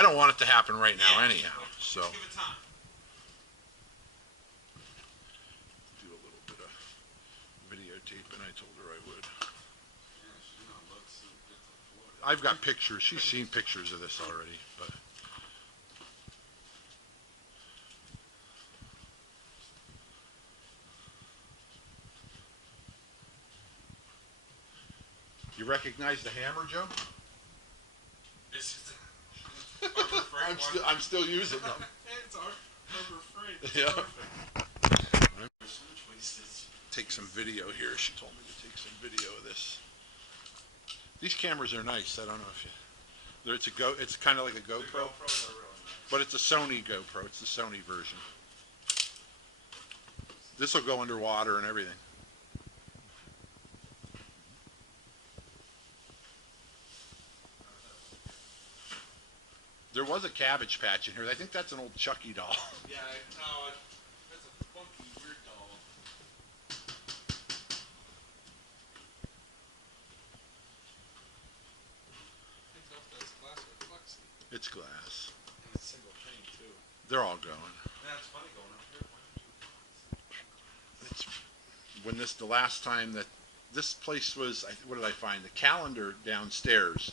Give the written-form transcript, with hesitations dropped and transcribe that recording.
I don't want it to happen right now Yeah, anyhow. but So give it time. do a little bit of videotaping. I told her I would. Yeah, she looks get to Florida. I've got pictures. She's seen pictures of this already, but. You recognize the hammer, Joe? It's Harbor Freight. I'm still using them. It's Harbor Freight. It's Yeah. perfect. Take some video here. She told me to take some video of this. These cameras are nice. I don't know if you. It's kind of like a GoPro. The GoPros are really nice. But it's a Sony GoPro. It's the Sony version. This will go underwater and everything. There was a Cabbage Patch in here. I think that's an old Chucky doll. Yeah, no, that's a funky, weird doll. I think that's glass or flexi. It's glass. And it's single pane, too. They're all going. Yeah, it's funny going up here. The last time that this place was, what did I find? The calendar downstairs